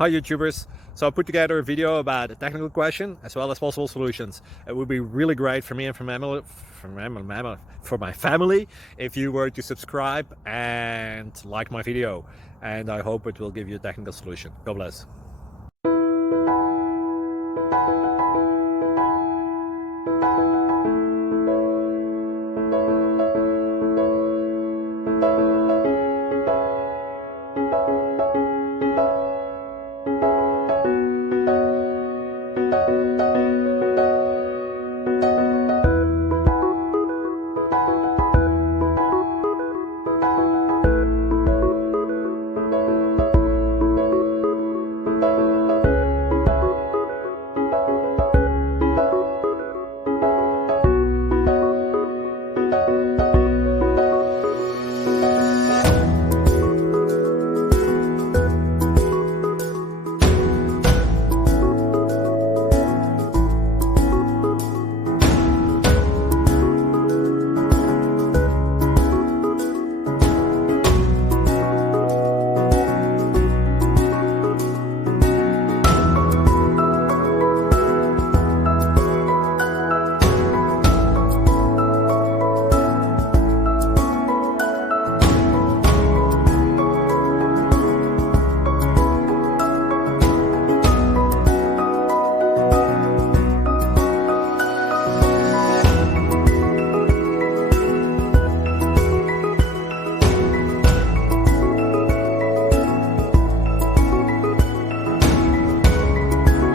Hi YouTubers! So I put together a video about a technical question as well as possible solutions. It would be really great for me and for my family if you were to subscribe and like my video, and I hope it will give you a technical solution. God bless.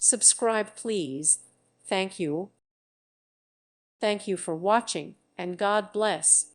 Subscribe, please. Thank you. Thank you for watching, and God bless.